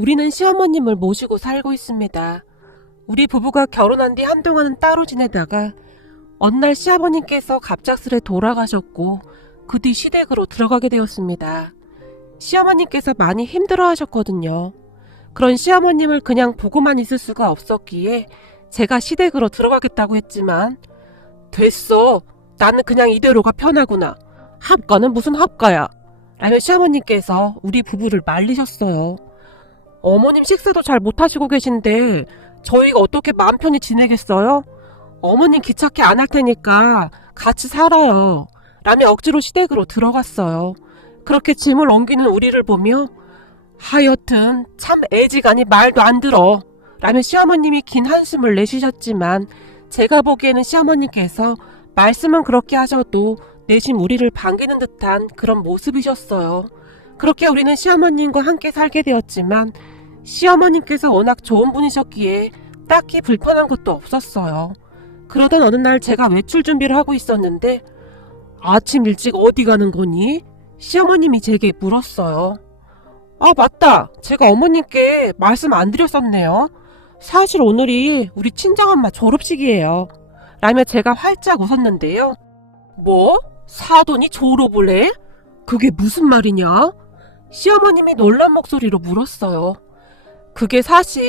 우리는 시어머님을 모시고 살고 있습니다. 우리 부부가 결혼한 뒤 한동안은 따로 지내다가 어느 날 시아버님께서 갑작스레 돌아가셨고 그 뒤 시댁으로 들어가게 되었습니다. 시어머님께서 많이 힘들어하셨거든요. 그런 시어머님을 그냥 보고만 있을 수가 없었기에 제가 시댁으로 들어가겠다고 했지만 됐어. 나는 그냥 이대로가 편하구나. 합가는 무슨 합가야. 라며 시어머님께서 우리 부부를 말리셨어요. 어머님 식사도 잘 못하시고 계신데 저희가 어떻게 마음 편히 지내겠어요? 어머님 귀찮게 안 할 테니까 같이 살아요. 라며 억지로 시댁으로 들어갔어요. 그렇게 짐을 옮기는 우리를 보며 하여튼 참 애지간히 말도 안 들어. 라며 시어머님이 긴 한숨을 내쉬셨지만 제가 보기에는 시어머님께서 말씀은 그렇게 하셔도 내심 우리를 반기는 듯한 그런 모습이셨어요. 그렇게 우리는 시어머님과 함께 살게 되었지만 시어머님께서 워낙 좋은 분이셨기에 딱히 불편한 것도 없었어요. 그러던 어느 날 제가 외출 준비를 하고 있었는데 아침 일찍 어디 가는 거니? 시어머님이 제게 물었어요. 아 맞다. 제가 어머님께 말씀 안 드렸었네요. 사실 오늘이 우리 친정엄마 졸업식이에요. 라며 제가 활짝 웃었는데요. 뭐? 사돈이 졸업을 해? 그게 무슨 말이냐? 시어머님이 놀란 목소리로 물었어요. 그게 사실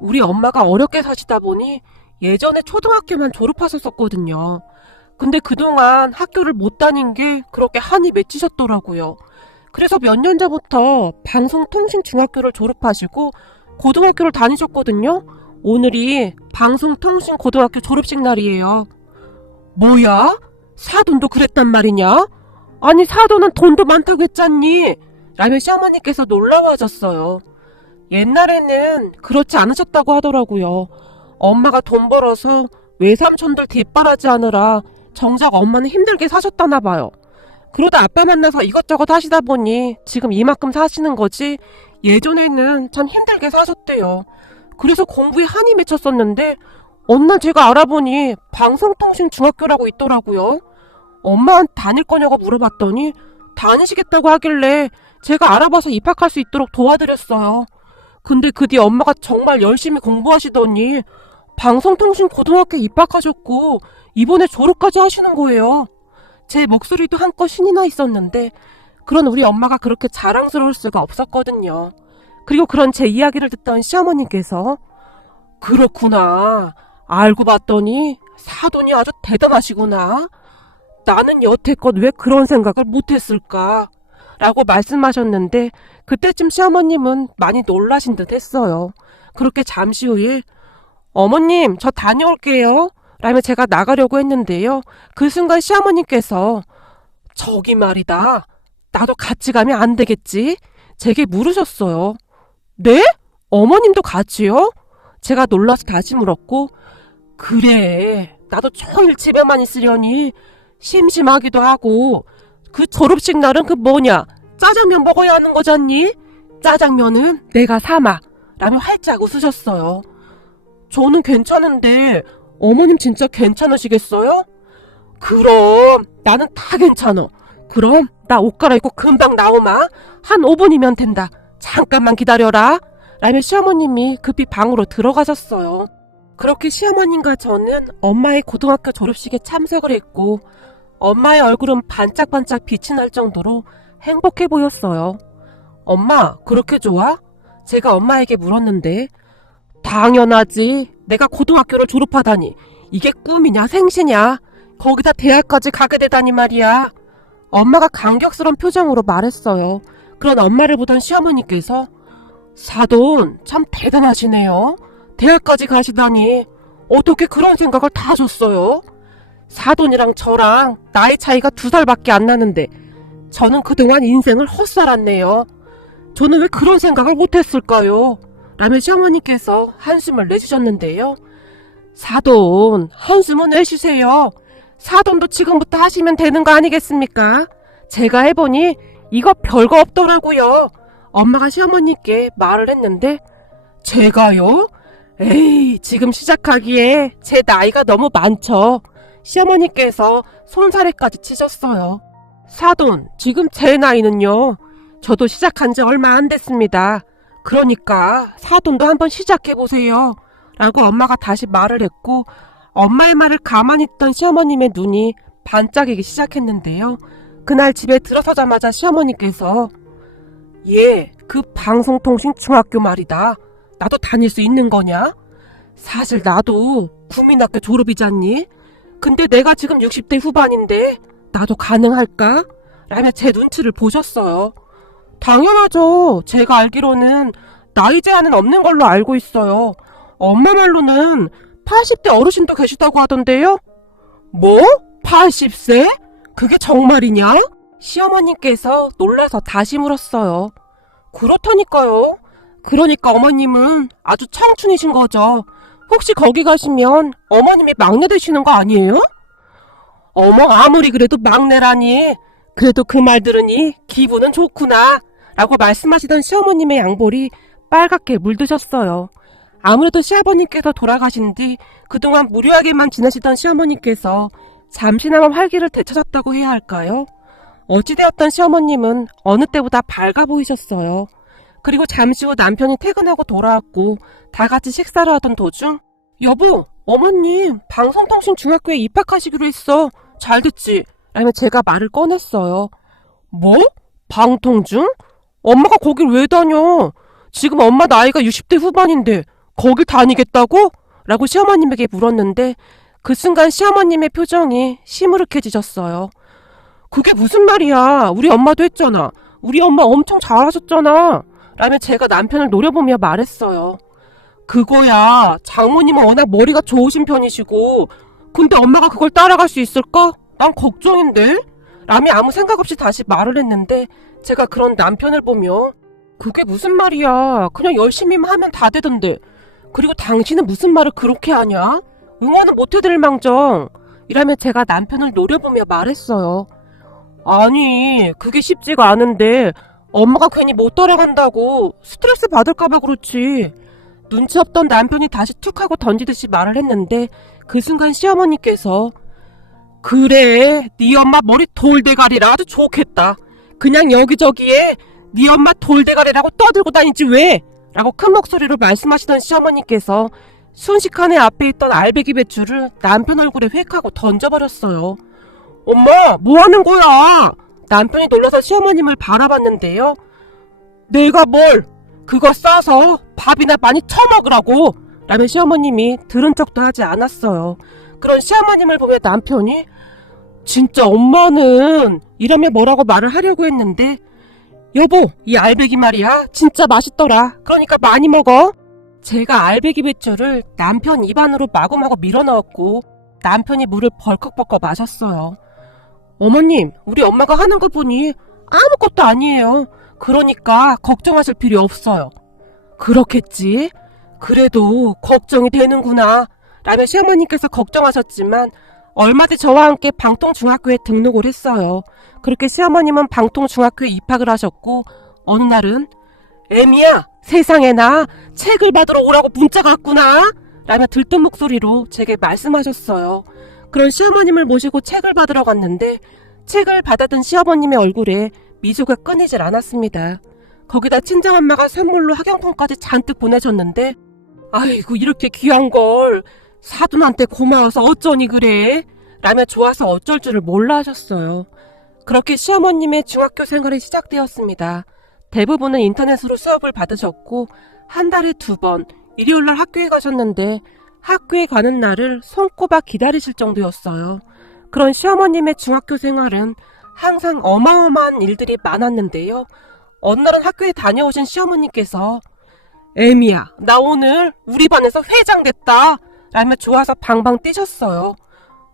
우리 엄마가 어렵게 사시다 보니 예전에 초등학교만 졸업하셨었거든요. 근데 그동안 학교를 못 다닌 게 그렇게 한이 맺히셨더라고요. 그래서 몇 년 전부터 방송통신중학교를 졸업하시고 고등학교를 다니셨거든요. 오늘이 방송통신고등학교 졸업식 날이에요. 뭐야? 사돈도 그랬단 말이냐? 아니 사돈은 돈도 많다고 했잖니? 라며 시어머니께서 놀라워하셨어요. 옛날에는 그렇지 않으셨다고 하더라고요. 엄마가 돈 벌어서 외삼촌들 뒷바라지 하느라 정작 엄마는 힘들게 사셨다나 봐요. 그러다 아빠 만나서 이것저것 하시다 보니 지금 이만큼 사시는 거지 예전에는 참 힘들게 사셨대요. 그래서 공부에 한이 맺혔었는데 어느 날 제가 알아보니 방송통신중학교라고 있더라고요. 엄마한테 다닐 거냐고 물어봤더니 다니시겠다고 하길래 제가 알아봐서 입학할 수 있도록 도와드렸어요. 근데 그 뒤 엄마가 정말 열심히 공부하시더니 방송통신고등학교 입학하셨고 이번에 졸업까지 하시는 거예요. 제 목소리도 한껏 신이 나 있었는데 그런 우리 엄마가 그렇게 자랑스러울 수가 없었거든요. 그리고 그런 제 이야기를 듣던 시어머님께서 그렇구나. 알고 봤더니 사돈이 아주 대단하시구나. 나는 여태껏 왜 그런 생각을 못했을까? 라고 말씀하셨는데 그때쯤 시어머님은 많이 놀라신 듯 했어요. 그렇게 잠시 후에 어머님 저 다녀올게요. 라며 제가 나가려고 했는데요. 그 순간 시어머님께서 저기 말이다. 나도 같이 가면 안 되겠지? 제게 물으셨어요. 네? 어머님도 같이요? 제가 놀라서 다시 물었고 그래 나도 종일 집에만 있으려니 심심하기도 하고 그 졸업식 날은 그 뭐냐 짜장면 먹어야 하는 거잖니? 짜장면은 내가 사마 라며 활짝 웃으셨어요. 저는 괜찮은데 어머님 진짜 괜찮으시겠어요? 그럼 나는 다 괜찮아. 그럼 나 옷 갈아입고 금방 나오마. 한 5분이면 된다. 잠깐만 기다려라. 라며 시어머님이 급히 방으로 들어가셨어요. 그렇게 시어머님과 저는 엄마의 고등학교 졸업식에 참석을 했고 엄마의 얼굴은 반짝반짝 빛이 날 정도로 행복해 보였어요. 엄마 그렇게 좋아? 제가 엄마에게 물었는데 당연하지. 내가 고등학교를 졸업하다니 이게 꿈이냐 생시냐. 거기다 대학까지 가게 되다니 말이야. 엄마가 감격스러운 표정으로 말했어요. 그런 엄마를 보던 시어머니께서 사돈 참 대단하시네요. 대학까지 가시다니 어떻게 그런 생각을 다 하셨어요? 사돈이랑 저랑 나이 차이가 2살밖에 안 나는데 저는 그동안 인생을 헛살았네요. 저는 왜 그런 생각을 못했을까요? 라며 시어머니께서 한숨을 내쉬셨는데요. 사돈 한숨은 내쉬세요. 사돈도 지금부터 하시면 되는 거 아니겠습니까? 제가 해보니 이거 별거 없더라고요. 엄마가 시어머니께 말을 했는데 제가요? 에이 지금 시작하기에 제 나이가 너무 많죠. 시어머니께서 손사래까지 치셨어요. 사돈 지금 제 나이는요. 저도 시작한 지 얼마 안 됐습니다. 그러니까 사돈도 한번 시작해보세요. 라고 엄마가 다시 말을 했고 엄마의 말을 가만히 듣던 시어머님의 눈이 반짝이기 시작했는데요. 그날 집에 들어서자마자 시어머니께서 얘, 그 방송통신중학교 말이다. 나도 다닐 수 있는 거냐? 사실 나도 국민학교 졸업이잖니? 근데 내가 지금 60대 후반인데 나도 가능할까? 라며 제 눈치를 보셨어요. 당연하죠. 제가 알기로는 나이 제한은 없는 걸로 알고 있어요. 엄마 말로는 80대 어르신도 계시다고 하던데요? 뭐? 80세? 그게 정말이냐? 시어머님께서 놀라서 다시 물었어요. 그렇다니까요. 그러니까 어머님은 아주 청춘이신 거죠. 혹시 거기 가시면 어머님이 막내 되시는 거 아니에요? 어머, 아무리 그래도 막내라니. 그래도 그 말 들으니 기분은 좋구나. 라고 말씀하시던 시어머님의 양볼이 빨갛게 물드셨어요. 아무래도 시아버님께서 돌아가신 뒤 그동안 무료하게만 지내시던 시어머님께서 잠시나마 활기를 되찾았다고 해야 할까요? 어찌되었던 시어머님은 어느 때보다 밝아 보이셨어요. 그리고 잠시 후 남편이 퇴근하고 돌아왔고 다 같이 식사를 하던 도중 여보, 어머님 방송통신중학교에 입학하시기로 했어. 잘 됐지? 라며 제가 말을 꺼냈어요. 뭐? 방통중? 엄마가 거길 왜 다녀? 지금 엄마 나이가 60대 후반인데 거길 다니겠다고? 라고 시어머님에게 물었는데 그 순간 시어머님의 표정이 시무룩해지셨어요. 그게 무슨 말이야? 우리 엄마도 했잖아. 우리 엄마 엄청 잘하셨잖아. 라며 제가 남편을 노려보며 말했어요. 그거야. 장모님은 워낙 머리가 좋으신 편이시고 근데 엄마가 그걸 따라갈 수 있을까? 난 걱정인데? 라며 아무 생각 없이 다시 말을 했는데 제가 그런 남편을 보며 그게 무슨 말이야. 그냥 열심히만 하면 다 되던데. 그리고 당신은 무슨 말을 그렇게 하냐? 응원은 못해드릴 망정. 이라며 제가 남편을 노려보며 말했어요. 아니, 그게 쉽지가 않은데 엄마가 괜히 못 따라간다고 스트레스 받을까봐 그렇지. 눈치 없던 남편이 다시 툭 하고 던지듯이 말을 했는데 그 순간 시어머니께서 그래, 네 엄마 머리 돌대가리라 아주 좋겠다. 그냥 여기저기에 네 엄마 돌대가리라고 떠들고 다니지 왜? 라고 큰 목소리로 말씀하시던 시어머니께서 순식간에 앞에 있던 알배기 배추를 남편 얼굴에 획 하고 던져버렸어요. 엄마, 뭐 하는 거야? 남편이 놀라서 시어머님을 바라봤는데요. 내가 뭘? 그거 싸서 밥이나 많이 처먹으라고! 라며 시어머님이 들은 척도 하지 않았어요. 그런 시어머님을 보며 남편이 진짜 엄마는 이러며 뭐라고 말을 하려고 했는데 여보, 이 알배기 말이야 진짜 맛있더라. 그러니까 많이 먹어. 제가 알배기 배추를 남편 입안으로 마구마구 밀어넣었고 남편이 물을 벌컥벌컥 마셨어요. 어머님, 우리 엄마가 하는 걸 보니 아무것도 아니에요. 그러니까 걱정하실 필요 없어요. 그렇겠지? 그래도 걱정이 되는구나. 라며 시어머니께서 걱정하셨지만 얼마 뒤 저와 함께 방통중학교에 등록을 했어요. 그렇게 시어머님은 방통중학교에 입학을 하셨고 어느 날은 애미야, 세상에나 책을 받으러 오라고 문자가 왔구나. 라며 들뜬 목소리로 제게 말씀하셨어요. 그런 시어머님을 모시고 책을 받으러 갔는데 책을 받아든 시어머님의 얼굴에 미소가 끊이질 않았습니다. 거기다 친정엄마가 선물로 학용품까지 잔뜩 보내셨는데 아이고 이렇게 귀한 걸 사돈한테 고마워서 어쩌니 그래? 라며 좋아서 어쩔 줄을 몰라 하셨어요. 그렇게 시어머님의 중학교 생활이 시작되었습니다. 대부분은 인터넷으로 수업을 받으셨고 한 달에 2번 일요일날 학교에 가셨는데 학교에 가는 날을 손꼽아 기다리실 정도였어요. 그런 시어머님의 중학교 생활은 항상 어마어마한 일들이 많았는데요. 어느 날은 학교에 다녀오신 시어머님께서 애미야, 나 오늘 우리 반에서 회장 됐다. 라며 좋아서 방방 뛰셨어요.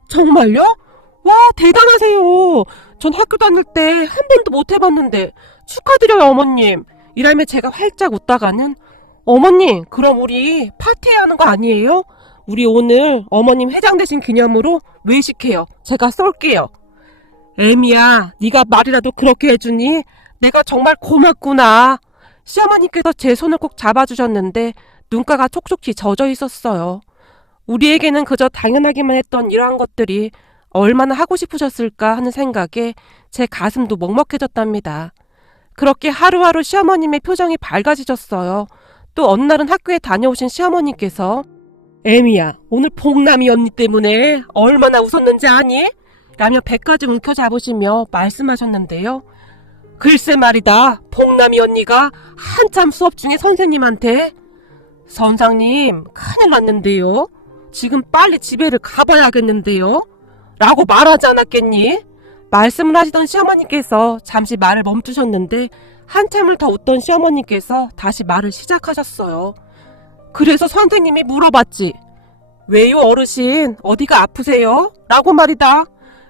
정말요? 와, 대단하세요. 전 학교 다닐 때 한 번도 못 해봤는데 축하드려요 어머님. 이라며 제가 활짝 웃다가는 어머님, 그럼 우리 파티해야 하는 거 아니에요? 우리 오늘 어머님 회장 되신 기념으로 외식해요. 제가 쏠게요. 애미야, 네가 말이라도 그렇게 해주니 내가 정말 고맙구나. 시어머니께서 제 손을 꼭 잡아주셨는데 눈가가 촉촉히 젖어 있었어요. 우리에게는 그저 당연하기만 했던 이러한 것들이 얼마나 하고 싶으셨을까 하는 생각에 제 가슴도 먹먹해졌답니다. 그렇게 하루하루 시어머님의 표정이 밝아지셨어요. 또 어느 날은 학교에 다녀오신 시어머님께서 애미야, 오늘 복남이 언니 때문에 얼마나 웃었는지 아니? 라며 배까지 움켜잡으시며 말씀하셨는데요. 글쎄 말이다. 복남이 언니가 한참 수업 중에 선생님한테 선생님, 큰일 났는데요. 지금 빨리 집에를 가봐야겠는데요. 라고 말하지 않았겠니? 말씀을 하시던 시어머니께서 잠시 말을 멈추셨는데 한참을 더 웃던 시어머니께서 다시 말을 시작하셨어요. 그래서 선생님이 물어봤지. 왜요 어르신? 어디가 아프세요? 라고 말이다.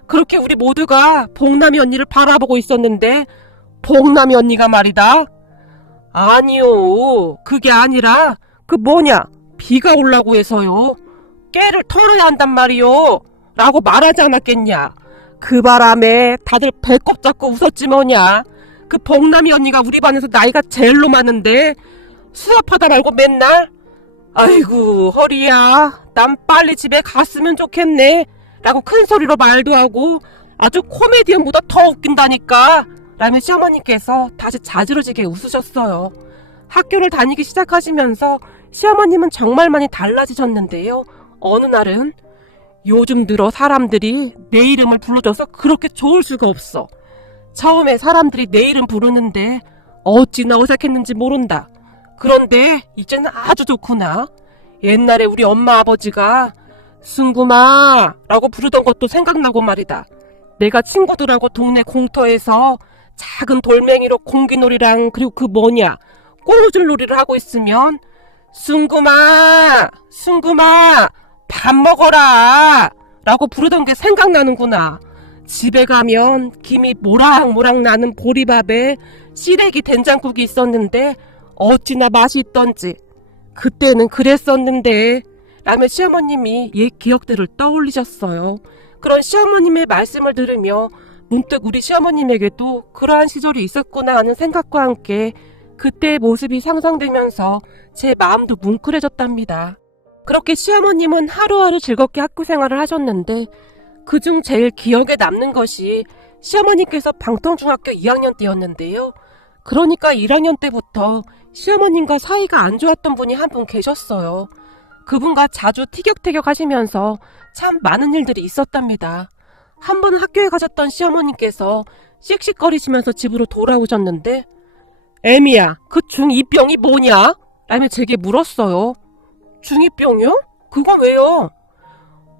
그렇게 우리 모두가 복남이 언니를 바라보고 있었는데 복남이 언니가 말이다. 아니요. 그게 아니라 비가 오려고 해서요. 깨를 털어야 한단 말이요. 라고 말하지 않았겠냐. 그 바람에 다들 배꼽 잡고 웃었지 뭐냐. 그 복남이 언니가 우리 반에서 나이가 제일로 많은데 수업하다 말고 맨날 아이고 허리야 난 빨리 집에 갔으면 좋겠네 라고 큰 소리로 말도 하고 아주 코미디언보다 더 웃긴다니까 라며 시어머니께서 다시 자지러지게 웃으셨어요. 학교를 다니기 시작하시면서 시어머님은 정말 많이 달라지셨는데요. 어느 날은 요즘 들어 사람들이 내 이름을 불러줘서 그렇게 좋을 수가 없어. 처음에 사람들이 내 이름 부르는데 어찌나 어색했는지 모른다. 그런데 이제는 아주 좋구나. 옛날에 우리 엄마 아버지가 승구마 라고 부르던 것도 생각나고 말이다. 내가 친구들하고 동네 공터에서 작은 돌멩이로 공기놀이랑 그리고 꼬우줄 놀이를 하고 있으면 승구마 밥 먹어라 라고 부르던 게 생각나는구나. 집에 가면 김이 모락모락 나는 보리밥에 시래기 된장국이 있었는데 어찌나 맛이 있던지 그때는 그랬었는데 라며 시어머님이 옛 기억들을 떠올리셨어요. 그런 시어머님의 말씀을 들으며 문득 우리 시어머님에게도 그러한 시절이 있었구나 하는 생각과 함께 그때의 모습이 상상되면서 제 마음도 뭉클해졌답니다. 그렇게 시어머님은 하루하루 즐겁게 학교 생활을 하셨는데 그중 제일 기억에 남는 것이 시어머님께서 방통중학교 2학년 때였는데요. 그러니까 1학년 때부터 시어머님과 사이가 안 좋았던 분이 한 분 계셨어요. 그분과 자주 티격태격 하시면서 참 많은 일들이 있었답니다. 한 번 학교에 가셨던 시어머님께서 씩씩거리시면서 집으로 돌아오셨는데 애미야, 그 중2병이 뭐냐? 라며 제게 물었어요. 중2병이요? 그건 왜요?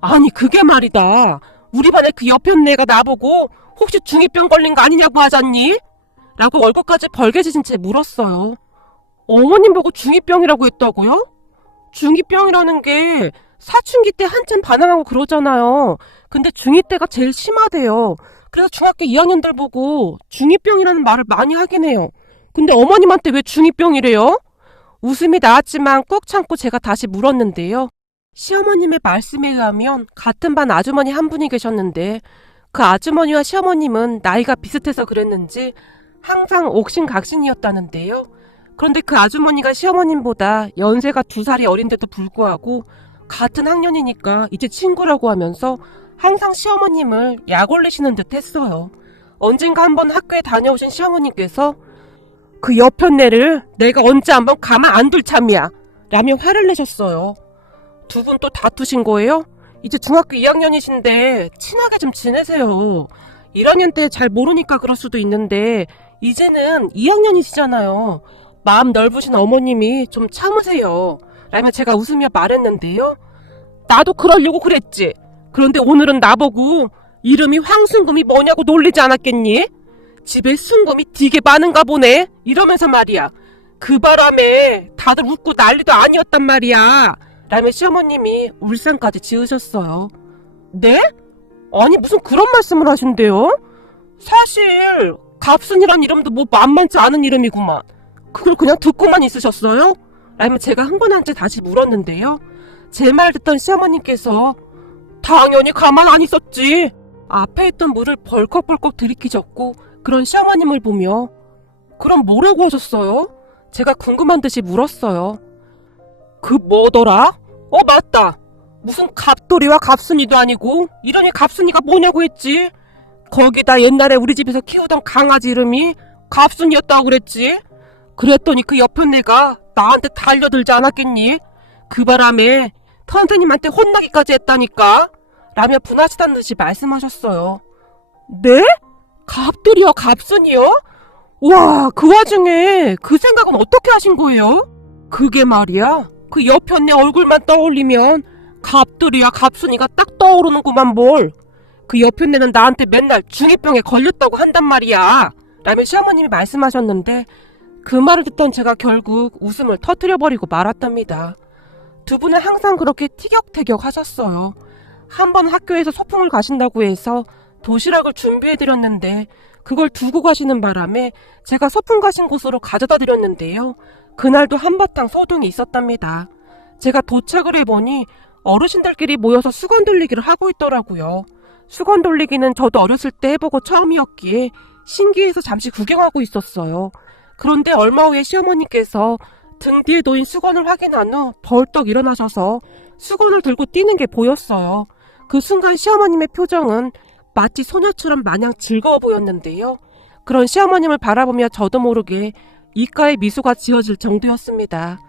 아니 그게 말이다. 우리 반에 그 옆에 애가 나보고 혹시 중2병 걸린 거 아니냐고 하잖니? 라고 얼굴까지 벌개지신 채 물었어요. 어머님 보고 중2병이라고 했다고요? 중2병이라는 게 사춘기 때 한참 반항하고 그러잖아요. 근데 중2 때가 제일 심하대요. 그래서 중학교 2학년들 보고 중2병이라는 말을 많이 하긴 해요. 근데 어머님한테 왜 중2병이래요? 웃음이 나왔지만 꾹 참고 제가 다시 물었는데요. 시어머님의 말씀에 의하면 같은 반 아주머니 한 분이 계셨는데 그 아주머니와 시어머님은 나이가 비슷해서 그랬는지 항상 옥신각신이었다는데요. 그런데 그 아주머니가 시어머님보다 연세가 2살이 어린데도 불구하고 같은 학년이니까 이제 친구라고 하면서 항상 시어머님을 약 올리시는 듯 했어요. 언젠가 한번 학교에 다녀오신 시어머님께서 그 여편네를 내가 언제 한번 가만 안 둘 참이야 라며 화를 내셨어요. 두 분 또 다투신 거예요? 이제 중학교 2학년이신데 친하게 좀 지내세요. 1학년 때 잘 모르니까 그럴 수도 있는데 이제는 2학년이시잖아요. 마음 넓으신 어머님이 좀 참으세요. 라며 제가 웃으며 말했는데요. 나도 그러려고 그랬지. 그런데 오늘은 나보고 이름이 황순금이 뭐냐고 놀리지 않았겠니? 집에 순금이 되게 많은가 보네. 이러면서 말이야. 그 바람에 다들 웃고 난리도 아니었단 말이야. 라며 시어머님이 울상까지 지으셨어요. 네? 아니 무슨 그런 말씀을 하신대요? 사실 갑순이란 이름도 뭐 만만치 않은 이름이구만. 그걸 그냥 듣고만 있으셨어요? 라며 제가 흥분한 채 다시 물었는데요. 제 말 듣던 시어머님께서 당연히 가만 안 있었지. 앞에 있던 물을 벌컥벌컥 들이키셨고 그런 시어머님을 보며 그럼 뭐라고 하셨어요? 제가 궁금한 듯이 물었어요. 그 뭐더라? 맞다. 무슨 갑돌이와 갑순이도 아니고 이러니 갑순이가 뭐냐고 했지. 거기다 옛날에 우리 집에서 키우던 강아지 이름이 갑순이었다고 그랬지? 그랬더니 그 옆편네가 나한테 달려들지 않았겠니? 그 바람에 선생님한테 혼나기까지 했다니까? 라며 분하시다는 듯이 말씀하셨어요. 네? 갑들이요? 갑순이요? 와, 그 와중에 그 생각은 어떻게 하신 거예요? 그게 말이야, 그 옆편네 얼굴만 떠올리면 갑들이야 갑순이가 딱 떠오르는구만 뭘. 그 옆편네는 나한테 맨날 중2병에 걸렸다고 한단 말이야. 라며 시어머님이 말씀하셨는데 그 말을 듣던 제가 결국 웃음을 터뜨려버리고 말았답니다. 두 분은 항상 그렇게 티격태격 하셨어요. 한 번 학교에서 소풍을 가신다고 해서 도시락을 준비해드렸는데 그걸 두고 가시는 바람에 제가 소풍 가신 곳으로 가져다 드렸는데요. 그날도 한바탕 소동이 있었답니다. 제가 도착을 해보니 어르신들끼리 모여서 수건 돌리기를 하고 있더라고요. 수건 돌리기는 저도 어렸을 때 해보고 처음이었기에 신기해서 잠시 구경하고 있었어요. 그런데 얼마 후에 시어머니께서 등 뒤에 놓인 수건을 확인한 후 벌떡 일어나셔서 수건을 들고 뛰는 게 보였어요. 그 순간 시어머님의 표정은 마치 소녀처럼 마냥 즐거워 보였는데요. 그런 시어머님을 바라보며 저도 모르게 입가에 미소가 지어질 정도였습니다.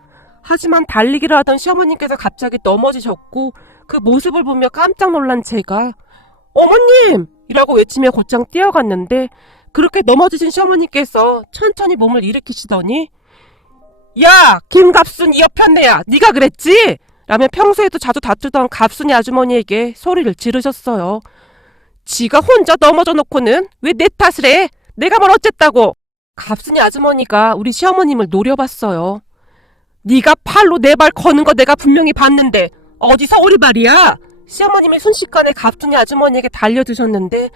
하지만 달리기를 하던 시어머님께서 갑자기 넘어지셨고 그 모습을 보며 깜짝 놀란 제가 어머님! 이라고 외치며 곧장 뛰어갔는데 그렇게 넘어지신 시어머님께서 천천히 몸을 일으키시더니 야! 김갑순 옆편네야! 네가 그랬지? 라며 평소에도 자주 다투던 갑순이 아주머니에게 소리를 지르셨어요. 지가 혼자 넘어져 놓고는 왜 내 탓을 해? 내가 뭘 어쨌다고? 갑순이 아주머니가 우리 시어머님을 노려봤어요. 네가 팔로 내 발 거는 거 내가 분명히 봤는데 어디서 오리발이야? 시어머님이 순식간에 갑순이 아주머니에게 달려드셨는데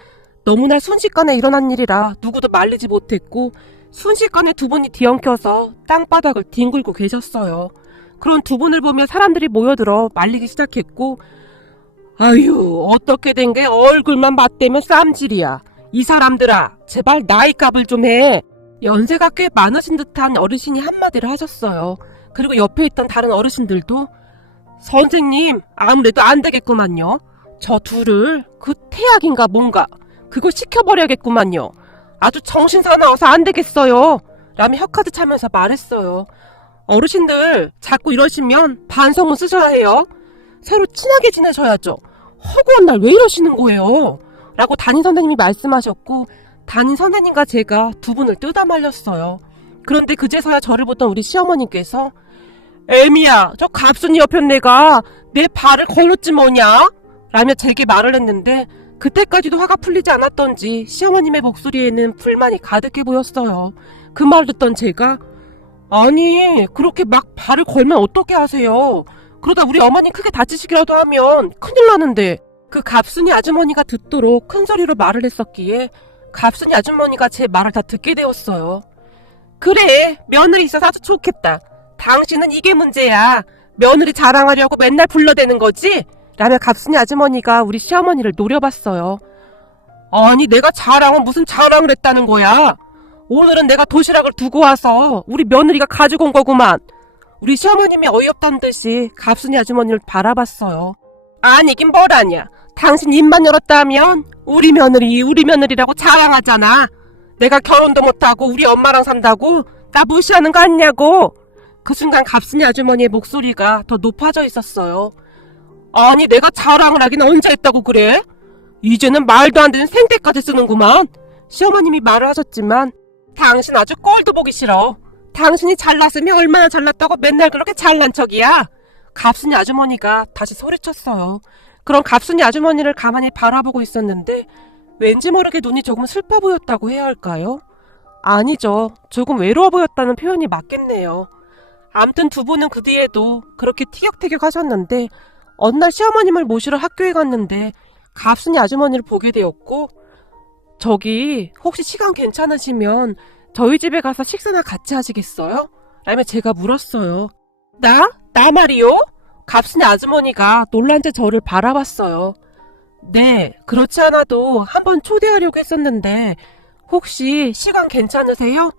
너무나 순식간에 일어난 일이라 누구도 말리지 못했고 순식간에 두 분이 뒤엉켜서 땅바닥을 뒹굴고 계셨어요. 그런 두 분을 보며 사람들이 모여들어 말리기 시작했고 아유, 어떻게 된 게 얼굴만 맞대면 쌈질이야. 이 사람들아, 제발 나이값을 좀 해. 연세가 꽤 많으신 듯한 어르신이 한마디를 하셨어요. 그리고 옆에 있던 다른 어르신들도 선생님, 아무래도 안 되겠구만요. 저 둘을 그 태약인가 뭔가 그거 시켜버려야겠구만요. 아주 정신 사나워서 안 되겠어요. 라며 혀카드 차면서 말했어요. 어르신들 자꾸 이러시면 반성문 쓰셔야 해요. 새로 친하게 지내셔야죠. 허구한 날 왜 이러시는 거예요? 라고 담임 선생님이 말씀하셨고 담임 선생님과 제가 두 분을 뜯어 말렸어요. 그런데 그제서야 저를 보던 우리 시어머님께서 애미야, 저 갑순이 옆편네가 내 발을 걸렸지 뭐냐? 라며 제게 말을 했는데 그때까지도 화가 풀리지 않았던지 시어머님의 목소리에는 불만이 가득해 보였어요. 그 말을 듣던 제가 아니, 그렇게 막 발을 걸면 어떻게 하세요? 그러다 우리 어머니 크게 다치시기라도 하면 큰일 나는데. 그 갑순이 아주머니가 듣도록 큰 소리로 말을 했었기에 갑순이 아주머니가 제 말을 다 듣게 되었어요. 그래, 며느리 있어서 아주 좋겠다. 당신은 이게 문제야. 며느리 자랑하려고 맨날 불러대는 거지? 라며 갑순이 아주머니가 우리 시어머니를 노려봤어요. 아니, 내가 자랑은 무슨 자랑을 했다는 거야? 오늘은 내가 도시락을 두고 와서 우리 며느리가 가지고 온 거구만. 우리 시어머님이 어이없다는 듯이 갑순이 아주머니를 바라봤어요. 아니긴 뭘 아냐. 당신 입만 열었다 하면 우리 며느리라고 자랑하잖아. 내가 결혼도 못하고 우리 엄마랑 산다고 나 무시하는 거 아니냐고. 그 순간 갑순이 아주머니의 목소리가 더 높아져 있었어요. 아니, 내가 자랑을 하긴 언제 했다고 그래? 이제는 말도 안 되는 생떼까지 쓰는구만. 시어머님이 말을 하셨지만 당신 아주 꼴도 보기 싫어. 당신이 잘났으면 얼마나 잘났다고 맨날 그렇게 잘난 척이야. 갑순이 아주머니가 다시 소리쳤어요. 그런 갑순이 아주머니를 가만히 바라보고 있었는데 왠지 모르게 눈이 조금 슬퍼 보였다고 해야 할까요? 아니죠. 조금 외로워 보였다는 표현이 맞겠네요. 암튼 두 분은 그 뒤에도 그렇게 티격태격 하셨는데 어느 날 시어머님을 모시러 학교에 갔는데 갑순이 아주머니를 보게 되었고 저기 혹시 시간 괜찮으시면 저희 집에 가서 식사나 같이 하시겠어요? 라며 제가 물었어요. 나 말이요? 갑순이 아주머니가 놀란 채 저를 바라봤어요. 네, 그렇지 않아도 한번 초대하려고 했었는데 혹시 시간 괜찮으세요?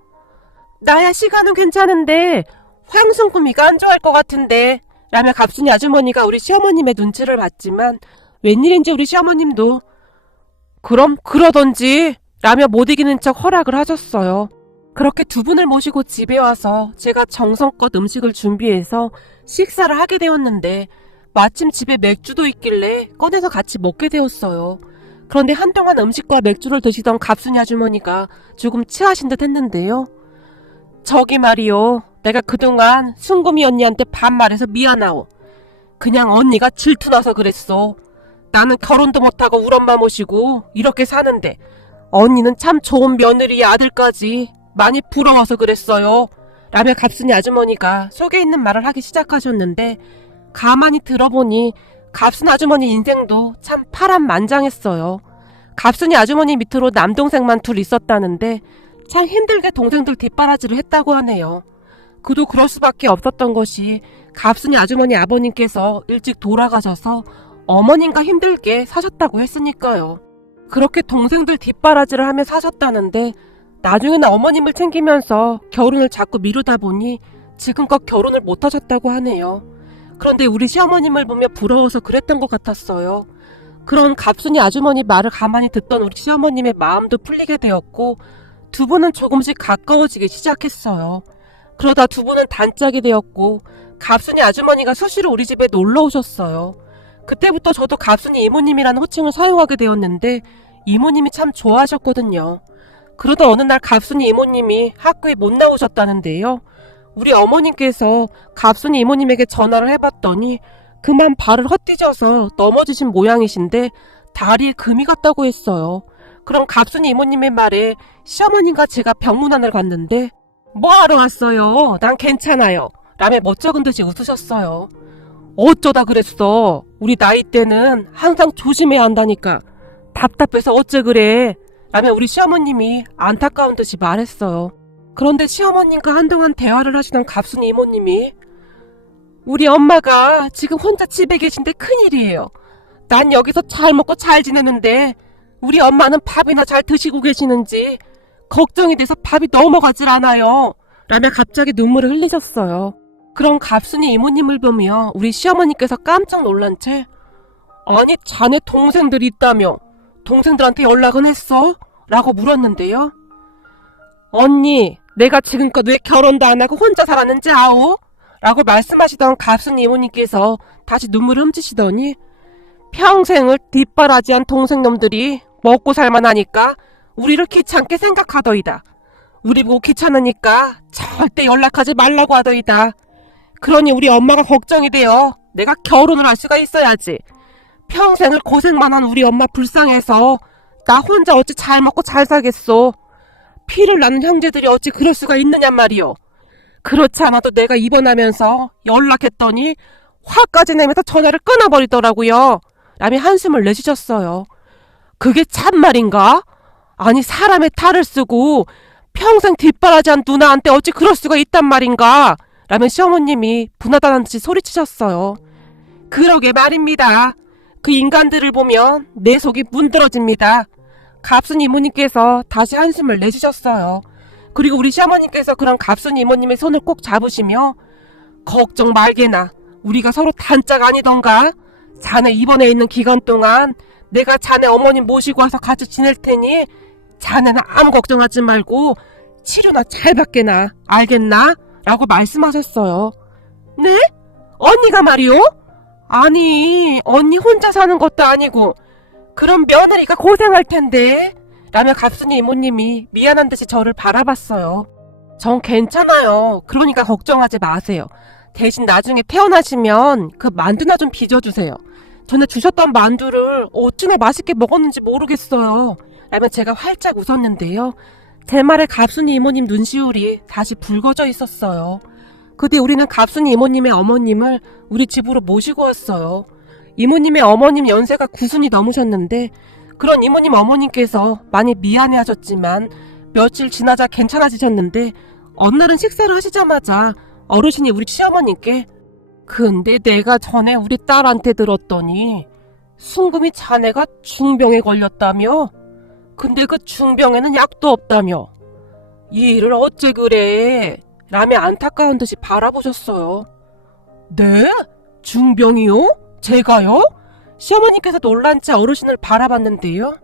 나야 시간은 괜찮은데 황순구미가 안 좋아할 것 같은데 라며 갑순이 아주머니가 우리 시어머님의 눈치를 봤지만 웬일인지 우리 시어머님도 그럼 그러던지 라며 못 이기는 척 허락을 하셨어요. 그렇게 두 분을 모시고 집에 와서 제가 정성껏 음식을 준비해서 식사를 하게 되었는데 마침 집에 맥주도 있길래 꺼내서 같이 먹게 되었어요. 그런데 한동안 음식과 맥주를 드시던 갑순이 아주머니가 조금 취하신 듯 했는데요. 저기 말이요. 내가 그동안 순금이 언니한테 반말해서 미안하오. 그냥 언니가 질투나서 그랬어. 나는 결혼도 못하고 우리 엄마 모시고 이렇게 사는데 언니는 참 좋은 며느리의 아들까지 많이 부러워서 그랬어요. 라며 갑순이 아주머니가 속에 있는 말을 하기 시작하셨는데 가만히 들어보니 갑순 아주머니 인생도 참 파란만장했어요. 갑순이 아주머니 밑으로 남동생만 둘 있었다는데 참 힘들게 동생들 뒷바라지를 했다고 하네요. 그도 그럴 수밖에 없었던 것이 갑순이 아주머니 아버님께서 일찍 돌아가셔서 어머님과 힘들게 사셨다고 했으니까요. 그렇게 동생들 뒷바라지를 하며 사셨다는데 나중에는 어머님을 챙기면서 결혼을 자꾸 미루다 보니 지금껏 결혼을 못하셨다고 하네요. 그런데 우리 시어머님을 보며 부러워서 그랬던 것 같았어요. 그런 갑순이 아주머니 말을 가만히 듣던 우리 시어머님의 마음도 풀리게 되었고 두 분은 조금씩 가까워지기 시작했어요. 그러다 두 분은 단짝이 되었고 갑순이 아주머니가 수시로 우리 집에 놀러 오셨어요. 그때부터 저도 갑순이 이모님이라는 호칭을 사용하게 되었는데 이모님이 참 좋아하셨거든요. 그러다 어느 날 갑순이 이모님이 학교에 못 나오셨다는데요. 우리 어머님께서 갑순이 이모님에게 전화를 해봤더니 그만 발을 헛디뎌서 넘어지신 모양이신데 다리에 금이 갔다고 했어요. 그럼 갑순이 이모님의 말에 시어머님과 제가 병문안을 갔는데 뭐하러 왔어요? 난 괜찮아요. 라며 멋쩍은 듯이 웃으셨어요. 어쩌다 그랬어. 우리 나이 때는 항상 조심해야 한다니까. 답답해서 어째 그래. 라며 우리 시어머님이 안타까운 듯이 말했어요. 그런데 시어머님과 한동안 대화를 하시던 갑순이 이모님이 우리 엄마가 지금 혼자 집에 계신데 큰일이에요. 난 여기서 잘 먹고 잘 지내는데 우리 엄마는 밥이나 잘 드시고 계시는지 걱정이 돼서 밥이 넘어가질 않아요. 라며 갑자기 눈물을 흘리셨어요. 그런 갑순이 이모님을 보며 우리 시어머니께서 깜짝 놀란 채 아니 자네 동생들이 있다며 동생들한테 연락은 했어? 라고 물었는데요. 언니 내가 지금껏 왜 결혼도 안 하고 혼자 살았는지 아오? 라고 말씀하시던 갑순이 이모님께서 다시 눈물을 훔치시더니 평생을 뒷바라지한 동생놈들이 먹고 살만하니까 우리를 귀찮게 생각하더이다. 우리 보고 귀찮으니까 절대 연락하지 말라고 하더이다. 그러니 우리 엄마가 걱정이 되어 내가 결혼을 할 수가 있어야지. 평생을 고생만 한 우리 엄마 불쌍해서 나 혼자 어찌 잘 먹고 잘 살겠소. 피를 나는 형제들이 어찌 그럴 수가 있느냔 말이오. 그렇지 않아도 내가 입원하면서 연락했더니 화까지 내면서 전화를 끊어버리더라고요. 라며 한숨을 내쉬셨어요. 그게 참말인가? 아니 사람의 탈을 쓰고 평생 뒷바라지한 누나한테 어찌 그럴 수가 있단 말인가? 라며 시어머님이 분하다는 듯이 소리치셨어요. 그러게 말입니다. 그 인간들을 보면 내 속이 문드러집니다. 갑순이 이모님께서 다시 한숨을 내쉬셨어요. 그리고 우리 시어머님께서 그런 갑순이 이모님의 손을 꼭 잡으시며 걱정 말게나 우리가 서로 단짝 아니던가? 자네 입원해 있는 기간 동안 내가 자네 어머님 모시고 와서 같이 지낼 테니 자네는 아무 걱정하지 말고 치료나 잘 받게나 알겠나? 라고 말씀하셨어요. 네? 언니가 말이요? 아니 언니 혼자 사는 것도 아니고 그럼 며느리가 고생할 텐데 라며 갑순이 이모님이 미안한 듯이 저를 바라봤어요. 전 괜찮아요. 그러니까 걱정하지 마세요. 대신 나중에 태어나시면 그 만두나 좀 빚어주세요. 전에 주셨던 만두를 어찌나 맛있게 먹었는지 모르겠어요. 라며 제가 활짝 웃었는데요. 제 말에 갑순이 이모님 눈시울이 다시 붉어져 있었어요. 그 뒤 우리는 갑순이 이모님의 어머님을 우리 집으로 모시고 왔어요. 이모님의 어머님 연세가 9순이 넘으셨는데 그런 이모님 어머님께서 많이 미안해하셨지만 며칠 지나자 괜찮아지셨는데 어느 날은 식사를 하시자마자 어르신이 우리 시어머님께 근데 내가 전에 우리 딸한테 들었더니 순금이 자네가 중병에 걸렸다며? 근데 그 중병에는 약도 없다며? 이 일을 어째 그래? 라며 안타까운 듯이 바라보셨어요. 네? 중병이요? 제가요? 시어머니께서 놀란 채 어르신을 바라봤는데요.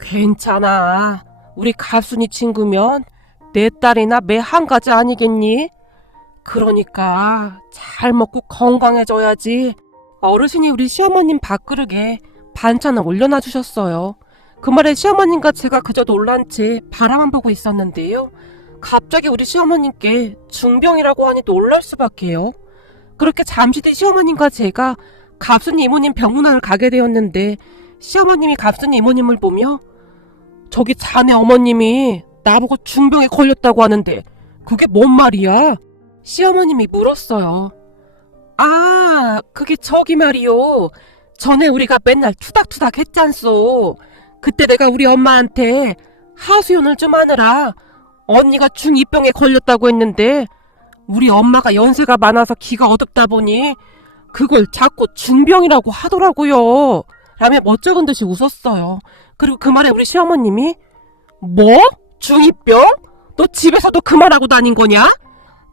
괜찮아. 우리 갑순이 친구면 내 딸이나 매 한 가지 아니겠니? 그러니까 잘 먹고 건강해져야지. 어르신이 우리 시어머님 밥그릇에 반찬을 올려놔 주셨어요. 그 말에 시어머님과 제가 그저 놀란 채 바라만 보고 있었는데요. 갑자기 우리 시어머님께 중병이라고 하니 놀랄 수밖에요. 그렇게 잠시 뒤 시어머님과 제가 갑순이 이모님 병문안을 가게 되었는데 시어머님이 갑순이 이모님을 보며 저기 자네 어머님이 나보고 중병에 걸렸다고 하는데 그게 뭔 말이야? 시어머님이 물었어요. 아, 그게 저기 말이요. 전에 우리가 맨날 투닥투닥 했잖소. 그때 내가 우리 엄마한테 하수연을 좀 하느라 언니가 중2병에 걸렸다고 했는데 우리 엄마가 연세가 많아서 기가 어둡다 보니 그걸 자꾸 중병이라고 하더라고요. 라며 멋쩍은 듯이 웃었어요. 그리고 그 말에 우리 시어머님이 뭐? 중2병? 너 집에서도 그 말하고 다닌 거냐?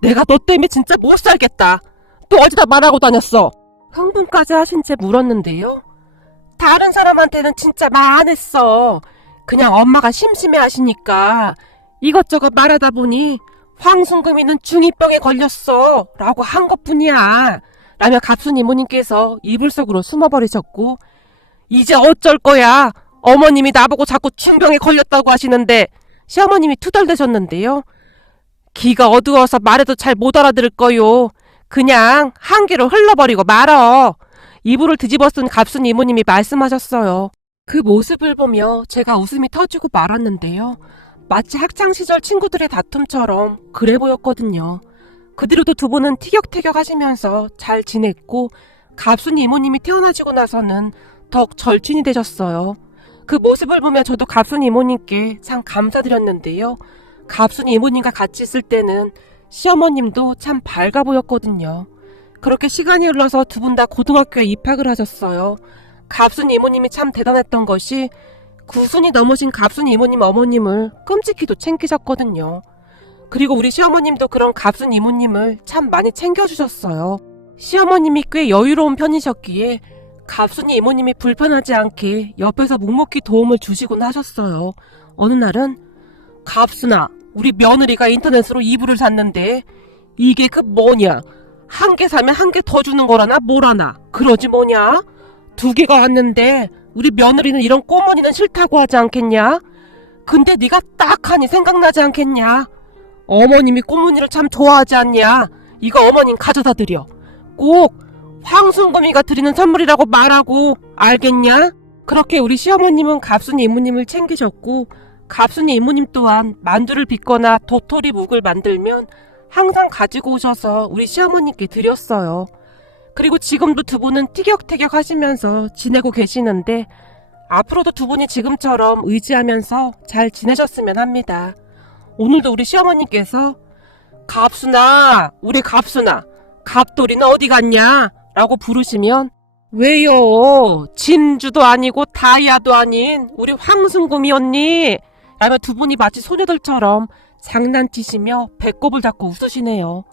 내가 너 때문에 진짜 못 살겠다. 또 어디다 말하고 다녔어? 흥분까지 하신 채 물었는데요. 다른 사람한테는 진짜 말 안 했어. 그냥 엄마가 심심해 하시니까 이것저것 말하다 보니 황순금이는 중2병에 걸렸어 라고 한 것뿐이야. 라며 갑순 이모님께서 이불 속으로 숨어버리셨고 이제 어쩔 거야. 어머님이 나보고 자꾸 중병에 걸렸다고 하시는데 시어머님이 투덜대셨는데요. 귀가 어두워서 말해도 잘 못 알아들을 거요. 그냥 한 귀로 흘러버리고 말어. 이불을 뒤집어 쓴 갑순 이모님이 말씀하셨어요. 그 모습을 보며 제가 웃음이 터지고 말았는데요. 마치 학창시절 친구들의 다툼처럼 그래 보였거든요. 그 뒤로도 두 분은 티격태격 하시면서 잘 지냈고 갑순 이모님이 태어나시고 나서는 더욱 절친이 되셨어요. 그 모습을 보며 저도 갑순 이모님께 참 감사드렸는데요. 갑순 이모님과 같이 있을 때는 시어머님도 참 밝아 보였거든요. 그렇게 시간이 흘러서 두 분 다 고등학교에 입학을 하셨어요. 갑순 이모님이 참 대단했던 것이 9순이 넘으신 갑순 이모님 어머님을 끔찍히도 챙기셨거든요. 그리고 우리 시어머님도 그런 갑순 이모님을 참 많이 챙겨주셨어요. 시어머님이 꽤 여유로운 편이셨기에 갑순이 이모님이 불편하지 않게 옆에서 묵묵히 도움을 주시곤 하셨어요. 어느 날은 갑순아, 우리 며느리가 인터넷으로 이불을 샀는데 이게 그 뭐냐? 한 개 사면 한 개 더 주는 거라나 뭐라나 그러지 뭐냐? 2개가 왔는데 우리 며느리는 이런 꼬머니는 싫다고 하지 않겠냐? 근데 네가 딱 하니 생각나지 않겠냐? 어머님이 꼬머니를 참 좋아하지 않냐? 이거 어머님 가져다 드려. 꼭 황순금이가 드리는 선물이라고 말하고 알겠냐? 그렇게 우리 시어머님은 갑순이 이모님을 챙기셨고 갑순이 이모님 또한 만두를 빚거나 도토리 묵을 만들면 항상 가지고 오셔서 우리 시어머님께 드렸어요. 그리고 지금도 두 분은 티격태격 하시면서 지내고 계시는데 앞으로도 두 분이 지금처럼 의지하면서 잘 지내셨으면 합니다. 오늘도 우리 시어머님께서 갑순아, 우리 갑순아, 갑돌이는 어디 갔냐? 라고 부르시면 왜요? 진주도 아니고 다이아도 아닌 우리 황순금이 언니 라며 두 분이 마치 소녀들처럼 장난치시며 배꼽을 잡고 웃으시네요.